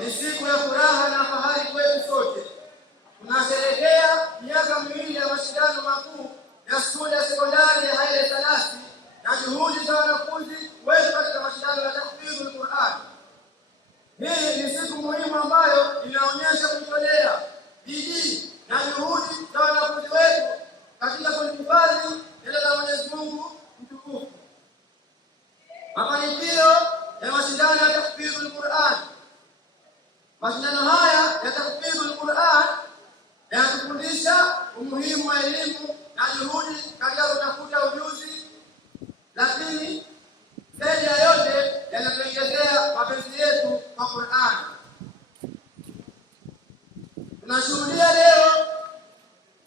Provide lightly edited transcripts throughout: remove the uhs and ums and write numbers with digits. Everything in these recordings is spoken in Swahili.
ni siku ya furaha na fahari kwetu sote. Tunasherehekea miaka miwili ya mashindano makuu ya shule ya sekondari ya Haile Selassie na juhudi za wanafunzi wetu katika mashindano ya tahfidhul Qur'an. Hii ni siku muhimu ambayo inaonyesha kujitolea, bidii na juhudi za wanafunzi wetu katika kulihifadhi neno la Mwenyezi Mungu mtukufu. Mafanikio ya mashindano ya tahfidhul Qur'an. Mashindano haya ya tahfidhul Qur'an yanatufundisha umuhimu wa elimu na juhudi katika kutafuta ujuzi, lakini zaidi ya yote yanatuongezea mapenzi yetu kwa Qur'an. Tunashuhudia leo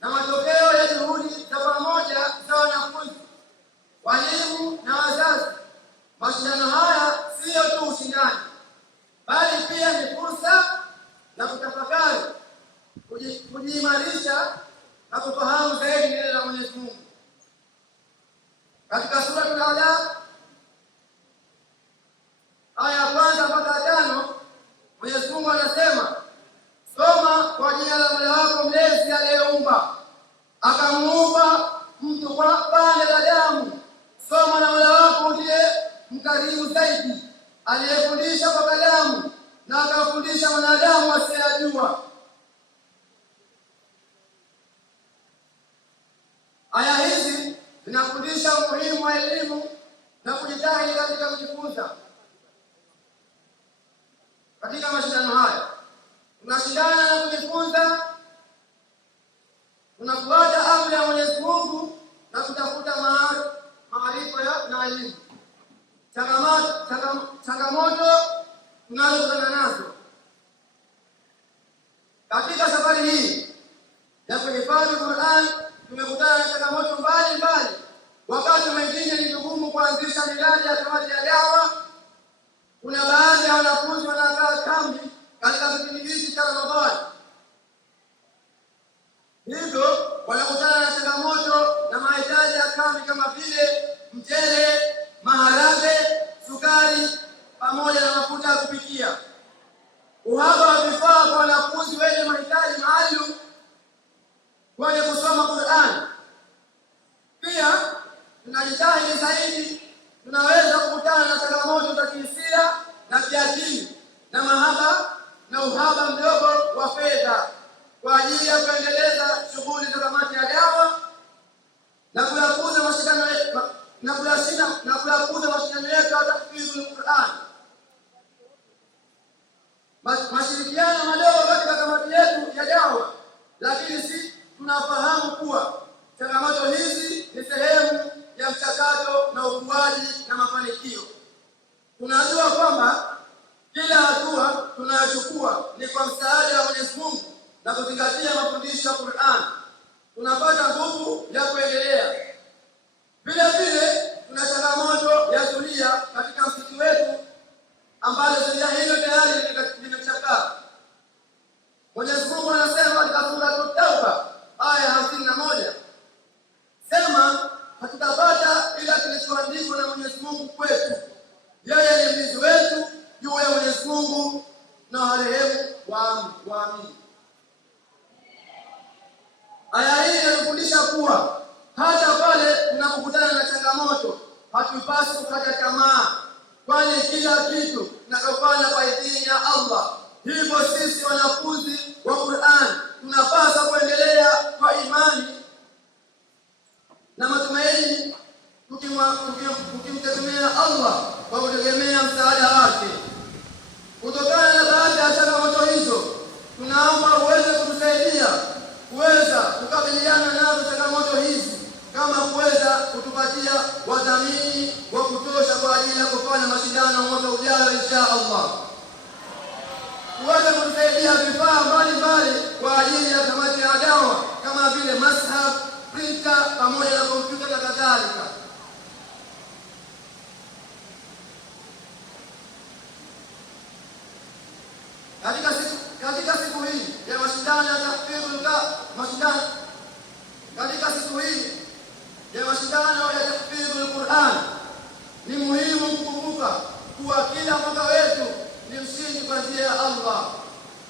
na matokeo ya juhudi za pamoja za wanafunzi, walimu na wazazi. Mashindano haya sio tu ushindani, bali pia ni fursa za kutafakari, kujiimarisha na kufahamu zaidi neno la Mwenyezi Mungu. Katika sura Al-Alaq aya ya 1 mpaka 5, Mwenyezi Mungu anasema, soma kwa jina la Mola wako mlezi aliyeumba, akamuumba mtu kwa pande la damu. Soma na Mola wako ndiye mkarimu zaidi, aliyefundisha kwa kalamu na akafundisha wanadamu asiyajua. Aya hizi zinafundisha umuhimu wa elimu na kujitahidi katika kujifunza. Katika mashindano haya tunashindana na kujifunza, tunafuata amri ya Mwenyezi Mungu na kutafuta maarifa na elimu. Changamoto tunazokutana nazo katika safari hii ya kuhifadhi Qur'an, tumekutana na changamoto mbalimbali. Wakati mwingine ni vigumu kuanzisha miradi ya kamati ya dawa. Kuna baadhi ya wanafunzi wanakaa kambi katika kipindi hiki cha Ramadhani, hivyo wanakutana na changamoto na mahitaji ya kambi kama vile mchele, maharage, sukari pamoja na mafuta ya kupikia. Uhaba wa vifaa kwa wanafunzi wenye mahitaji maalum kwenye kusoma Qur'an. Pia tunajitahidi zaidi, tunaweza kukutana na changamoto za kihisia na kiakili na uhaba mdogo wa fedha kwa ajili ya kuendeleza shughuli za kamati ya dawa na kuyakuza mashindano yetu ya tahfidhul Qur'an. Mashirikiano madogo katika kamati yetu ya dawa, lakini si tunafahamu kuwa changamoto hizi ni sehemu ya mchakato na ukuaji na mafanikio. Tunajua kwamba kila hatua tunayochukua ni kwa msaada wa Mwenyezi Mungu na kuzingatia mafundisho ya Qur'an, tunapata nguvu ya kuendelea. Vile vile tuna changamoto ya zulia katika msikiti wetu, ambalo zulia hilo tayari limechakaa. Mwenyezi Mungu anasema katika sura At-Tauba aya 51, sema, hatutapata ila kilichoandikwa na Mwenyezi Mungu kwetu. Yeye ni mlinzi wetu juu ya Mwenyezi Mungu na warehemu waamini. Aya hii inatufundisha kuwa hata pale tunapokutana na changamoto hatupaswi kukata tamaa, kwani kila kitu tunakofanya kwa idhini ya Allah. Hivyo sisi wanafunzi wa Qur'an tunapaswa kuendelea kwa imani na matumaini, tukimtegemea Allah kwa kutegemea msaada wake. Kutokana na baadhi ya changamoto hizo, tunaomba uweze kutusaidia kuweza kukabiliana nazo changamoto hizi, kama kuweza kutupatia wadhamini wa kutosha kwa ajili ya kufanya mashindano mwaka ujao insha Allah. Kuweza kutusaidia vifaa mbalimbali kwa ajili ya kamati ya dawa kama vile mashaf, printer pamoja na kompyuta na kadhalika. Katika siku hii ya mashindano ya tahfidhul Qur'an, ni muhimu kukumbuka kuwa kila mwaka wetu ni mshindi kwa njia ya Allah.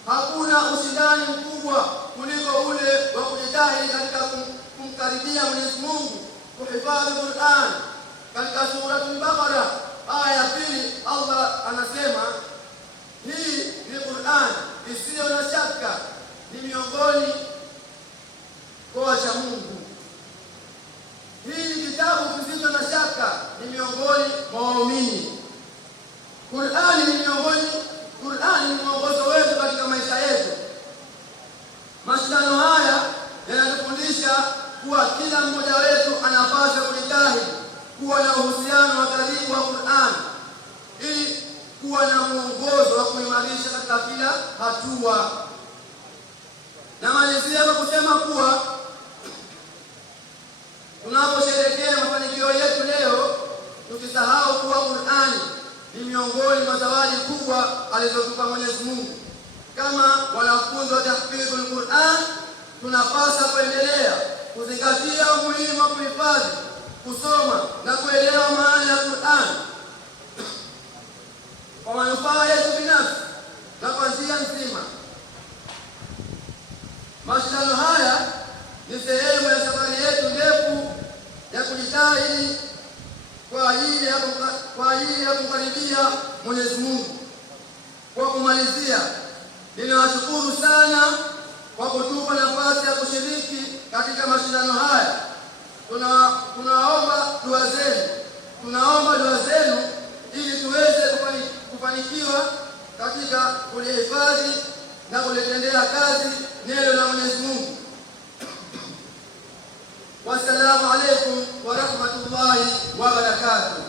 Hakuna ushindani mkubwa kuliko ule wa kujitahidi katika kumkaribia Mwenyezi Mungu, kuhifadhi Qur'an. Katika sura Al-Baqara aya ya 2 Allah anasema hii ni Qur'an isiyo na shaka, ni miongoni kwa wacha Mungu. Hii ni kitabu kisicho na shaka, ni miongoni mwa waumini. Qur'an ni mwongozo wetu katika maisha yetu. Mashindano haya yanatufundisha kuwa kila mmoja wetu anapaswa kujitahidi kuwa na uhusiano wa karibu wa Qur'an ili kuwa na mwongozo wa kuimarisha katika kila hatua. Namalizia kwa kusema kuwa tunaposherehekea mafanikio yetu leo, tukisahau kuwa Qur'ani ni miongoni mwa zawadi kubwa alizotupa Mwenyezi Mungu. Kama wanafunzi wa tahfidhul Qur'an, tunapaswa kuendelea kuzingatia umuhimu wa kuhifadhi, kusoma na kuelewa maana ya Qur'an kwa manufaa yetu binafsi na kwa njia nzima. Mashindano haya ni sehemu ya safari yetu ndefu ya kujitahidi kwa ajili ya kumkaribia Mwenyezi Mungu. Kwa kumalizia, ninawashukuru sana kwa kutupa nafasi ya kushiriki katika mashindano haya. Tunaomba dua zenu ili tuweze kufanikiwa katika kulihifadhi na kulitendea kazi neno la Mwenyezi Mungu. Wassalamu alaikum wa rahmatullahi wa barakatuh.